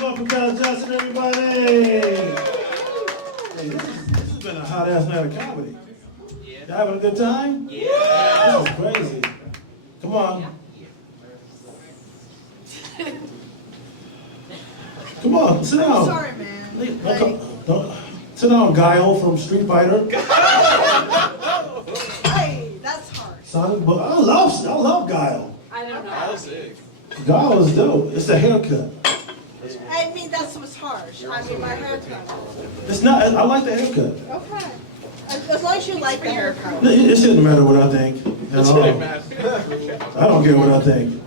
up for Tyler Johnson, everybody. Hey, this has been a hot ass night of comedy. Y'all having a good time? Yeah. This is crazy. Come on. Come on, sit down. I'm sorry, man. Don't sit down, Guile from Street Fighter. Hey, that's harsh. Son, but I love Guile. I don't know. Guile is dope. It's the haircut. I mean, that's what's harsh. I mean, my haircut. It's not. I like the haircut. Okay. As long as you like the haircut. It shouldn't matter what I think. At all. I don't care what I think.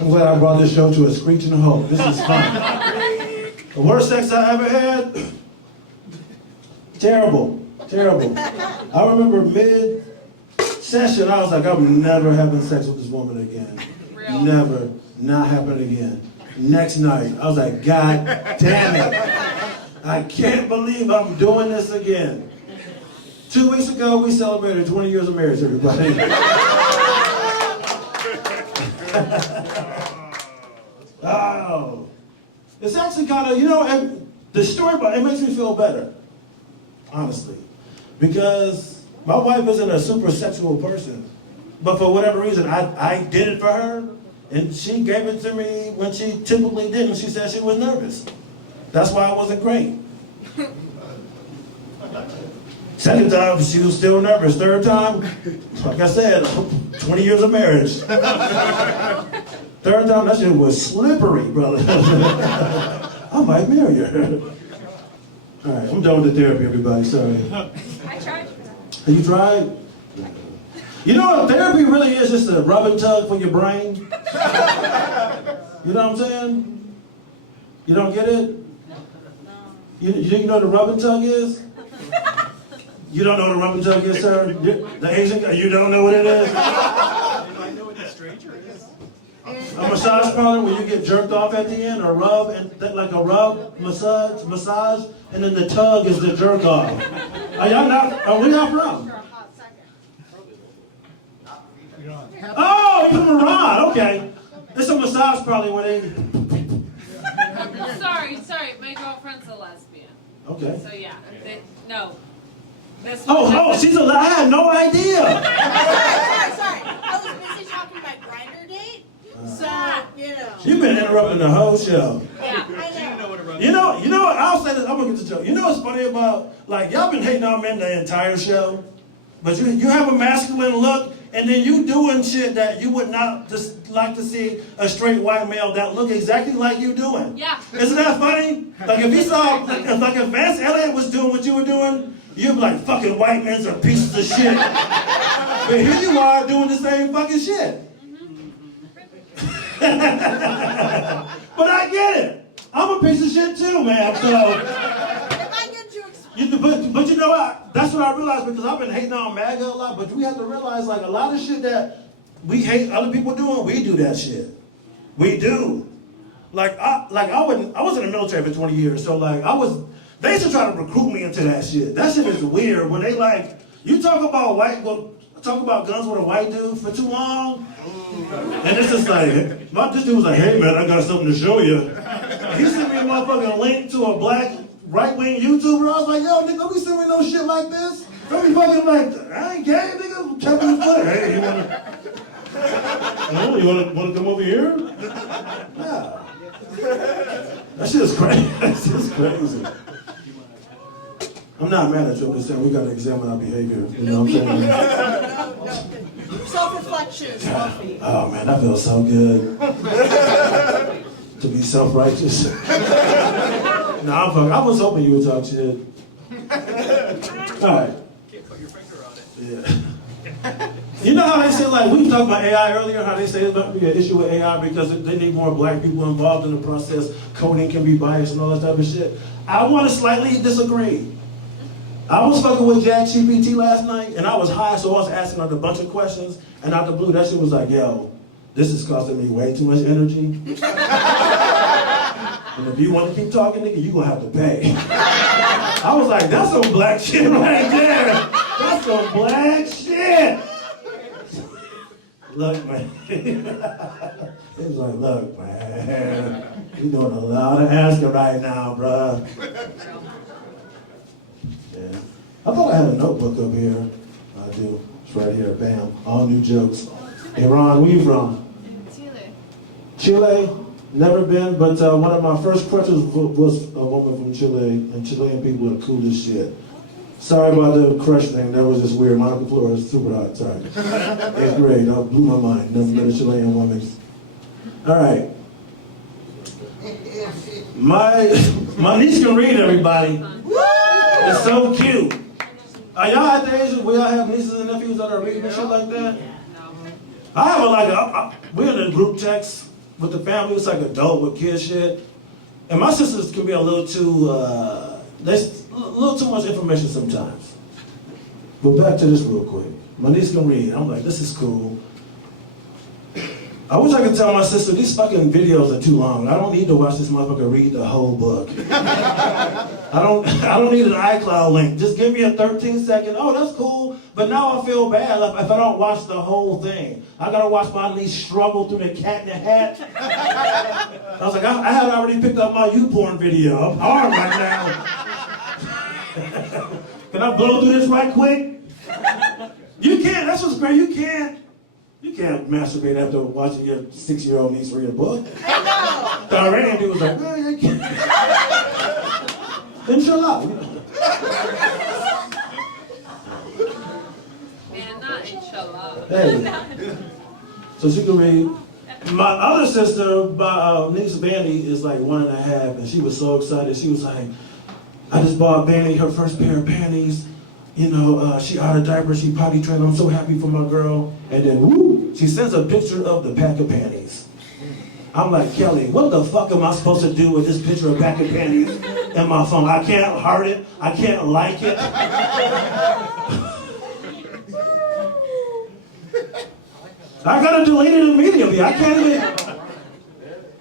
I'm glad I brought this show to a screeching halt. This is fun. The worst sex I ever had? Terrible. Terrible. I remember mid-session, I was like, I'm never having sex with this woman again. Real? Never. Not happening again. Next night, I was like, God damn it. I can't believe I'm doing this again. 2 weeks ago, we celebrated 20 years of marriage, everybody. Oh. It's actually kind of, you know, the story, but it makes me feel better, honestly. Because my wife isn't a super sexual person. But for whatever reason, I did it for her. And she gave it to me when she typically didn't. She said she was nervous. That's why it wasn't great. Second time, she was still nervous. Third time, like I said, 20 years of marriage. Third time, that shit was slippery, brother. I might marry her. All right, I'm done with the therapy, everybody. Sorry. I tried. Have you tried? You know, therapy really is just a rub and tug for your brain. You know what I'm saying? You don't get it? You know what a rub and tug is? You don't know what a rub and tug is, sir? The Asian guy, you don't know what it is? I know what the stranger is. A massage parlor where you get jerked off at the end, or rub, and like a rub, massage, and then the tug is the jerk off. Are we not from? Oh, from Iran, okay. It's a massage probably where they... Sorry, my girlfriend's a lesbian. Okay. So yeah, no. She's a... I had no idea. Sorry. I was busy talking about Grindr date. So, you know. You've been interrupting the whole show. Yeah. I know. You know what? I'll say this. I'm going to get the joke. You know what's funny about... Like, y'all been hating on men the entire show. But you have a masculine look, and then you doing shit that you would not just like to see a straight white male that look exactly like you doing. Yeah. Isn't that funny? Like if you saw, if Vance Elliott was doing what you were doing, you'd be like, fucking white men's are pieces of shit. But here you are doing the same fucking shit. But I get it. I'm a piece of shit too, man. So. But you know what? That's what I realized, because I've been hating on MAGA a lot, but we have to realize, like, a lot of shit that we hate other people doing, we do that shit. We do. Like I was in the military for 20 years, so like they used to try to recruit me into that shit. That shit is weird when they like, you talk about guns with a white dude for too long, and it's just like, this dude was like, hey man, I got something to show you. He sent me a motherfucking link to a black right-wing YouTuber. I was like, yo, nigga, don't be sending me no shit like this. Don't be fucking like, I ain't gay, nigga. Tell me the hey, you wanna come over here? Nah. That shit is crazy. That shit is crazy. I'm not mad at you. I'm just saying we gotta examine our behavior. You know what I'm saying? No. Self-reflection is healthy. Oh man, that feels so good. To be self-righteous. Nah, I was hoping you would talk shit. All right. Can't put your finger on it. Yeah. You know how they say, like, we talked about AI earlier, how they say there's not be an issue with AI because they need more black people involved in the process. Coding can be biased and all that type of shit. I want to slightly disagree. I was fucking with ChatGPT last night, and I was high, so I was asking her a bunch of questions, and out the blue, that shit was like, yo, this is costing me way too much energy. And if you want to keep talking, nigga, you gonna have to pay. I was like, that's some black shit right there. That's some black shit. Look, man. It was like, look, man. You're doing a lot of asking right now, bruh. Yeah. I thought I had a notebook up here. I do. It's right here. Bam. All new jokes. Hey, Ron, where you from? Chile. Chile? Never been, but one of my first crushes was a woman from Chile, and Chilean people are cool as shit. Sorry about the crush thing. That was just weird. Monica Flora is super hot. Sorry. 8th grade. That blew my mind. Never met a Chilean woman. All right. My niece can read, everybody. It's so cute. Are y'all at the age where y'all have nieces and nephews that are reading and shit like that? I have we're in a group text with the family. It's like adult with kid shit. And my sisters can be a little too, there's a little too much information sometimes. But back to this real quick. My niece can read. I'm like, this is cool. I wish I could tell my sister, these fucking videos are too long. I don't need to watch this motherfucker read the whole book. I don't need an iCloud link. Just give me a 13-second, oh, that's cool. But now I feel bad if I don't watch the whole thing. I gotta watch my niece struggle through the Cat in the Hat. I was like, I had already picked up my YouPorn video. I'm hard right now. Can I blow through this right quick? You can't, that's what's great, you can't masturbate after watching your 6-year-old niece read a book. I The Iranian dude was like, no, you can't. Inshallah. Man, not inshallah. Hey. So she can read. My other sister, my niece Vandy, is like 1.5, and she was so excited. She was like, I just bought Vandy her first pair of panties. You know, she out of diapers, she potty trained. I'm so happy for my girl. And then, woo, she sends a picture of the pack of panties. I'm like, Kelly, what the fuck am I supposed to do with this picture of pack of panties in my phone? I can't heart it. I can't like it. I gotta delete it immediately. I can't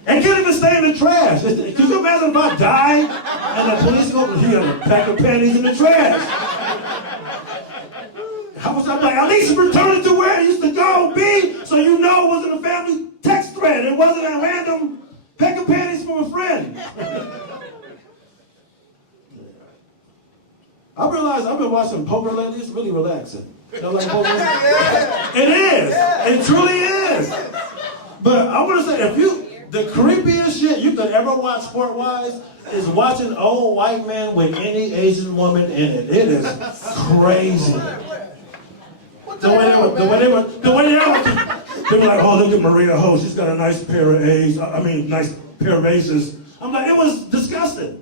even stay in the trash. Could you imagine if I died and the police go, he had a pack of panties in the trash? I'm like, at least return it to where it used to go, B, so you know it wasn't a family text thread. It wasn't a random pack of panties from a friend. I realized I've been watching poker lately. It's really relaxing. You like poker? It is. It truly is. But I want to say, the creepiest shit you could ever watch sport-wise is watching old white man with any Asian woman in it. It is crazy. The way they were, they were like, oh, look at Maria Ho, she's got a nice pair of A's, nice pair of aces. I'm like, it was disgusting.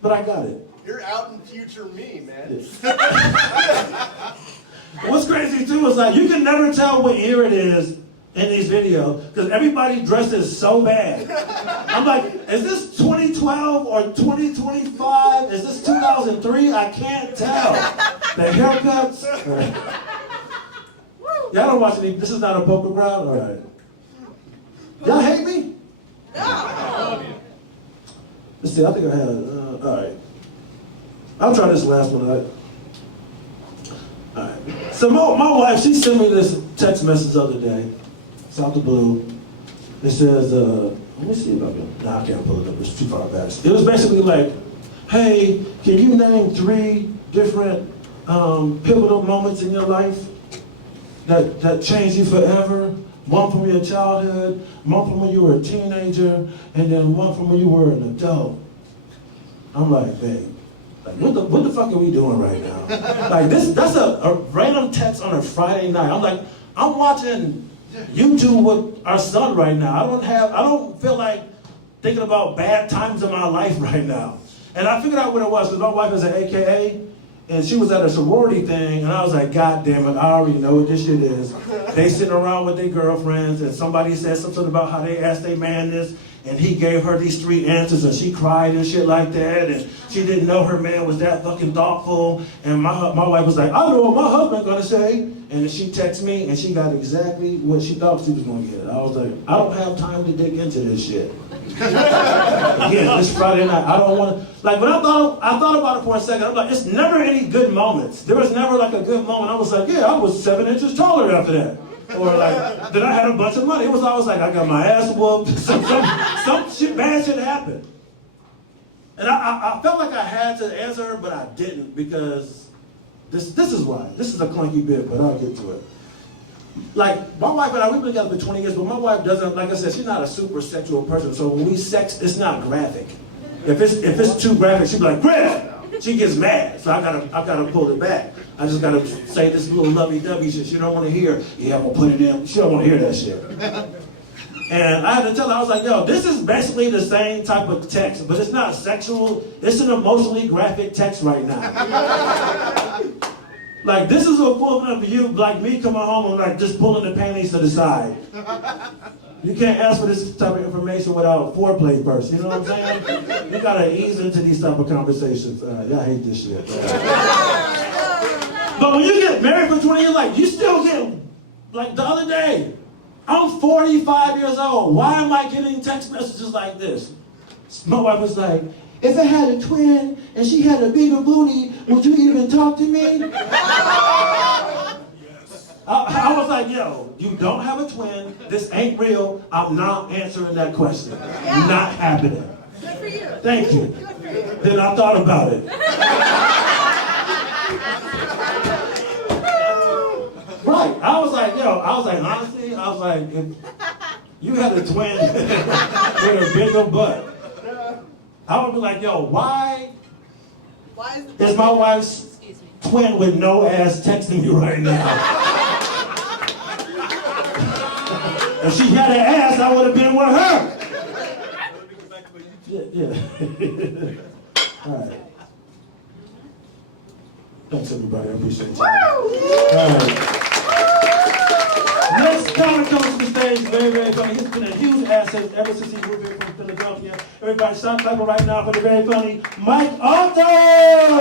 But I got it. You're out in future me, man. What's crazy too is like, you can never tell what year it is in these videos, because everybody dresses so bad. I'm like, is this 2012 or 2025? Is this 2003? I can't tell. The haircuts. Y'all don't watch any, this is not a poker crowd? All right. Y'all hate me? No. Let's see, I think I had, all right. I'll try this last one. All right. So my wife, she sent me this text message the other day. It's out the blue. It says, let me see if I can, nah, I can't pull it up, it's too far back. It was basically like, hey, can you name 3 different pivotal moments in your life that changed you forever? One from your childhood, one from when you were a teenager, and then one from when you were an adult. I'm like, babe, like, what the fuck are we doing right now? Like, that's a random text on a Friday night. I'm like, I'm watching YouTube with our son right now. I don't feel like thinking about bad times in my life right now. And I figured out what it was, because my wife is an AKA, and she was at a sorority thing, and I was like, God damn it, I already know what this shit is. They sitting around with their girlfriends, and somebody said something about how they asked their man this, and he gave her these 3 answers, and she cried and shit like that, and she didn't know her man was that fucking thoughtful, and my wife was like, I know what my husband's gonna say, and then she texted me, and she got exactly what she thought she was gonna get. I was like, I don't have time to dig into this shit. Again, this Friday night, I don't want to, like, when I thought about it for a second, I'm like, it's never any good moments. There was never like a good moment. I was like, yeah, I was 7 inches taller after that. Or like, then I had a bunch of money. It was always like, I got my ass whooped. Some shit, bad shit happened. And I felt like I had to answer her, but I didn't because this is why. This is a clunky bit, but I'll get to it. Like, my wife and I, we've been together for 20 years, but my wife doesn't, like I said, she's not a super sexual person. So when we sex, it's not graphic. If it's too graphic, she'd be like, Chris! She gets mad, so I gotta pull it back. I just gotta say this little lovey-dovey shit she don't want to hear. Yeah, I'm gonna put it in. She don't want to hear that shit. And I had to tell her, I was like, yo, this is basically the same type of text, but it's not sexual. It's an emotionally graphic text right now. Like, this is a equivalent of you, like me coming home and like just pulling the panties to the side. You can't ask for this type of information without foreplay first, you know what I'm saying? You gotta ease into these type of conversations. Y'all hate this shit. But when you get married for 20 years, like, you still get, like the other day, I'm 45 years old. Why am I getting text messages like this? My wife was like, if I had a twin and she had a bigger booty, would you even talk to me? I was like, yo, you don't have a twin. This ain't real. I'm not answering that question. Not happening. Good for you. Thank you. Good for you. Then I thought about it. Right. I was like, honestly, if you had a twin with a bigger butt, I would be like, yo, why is my wife's twin with no ass texting me right now? If she had an ass, I would have been with her. Yeah. All right. Thanks, everybody. I appreciate you. All right. Next comic comes to the stage, very, very funny. He's been a huge asset ever since he moved here from Philadelphia. Everybody, start clapping right now for the very funny Mike Otto!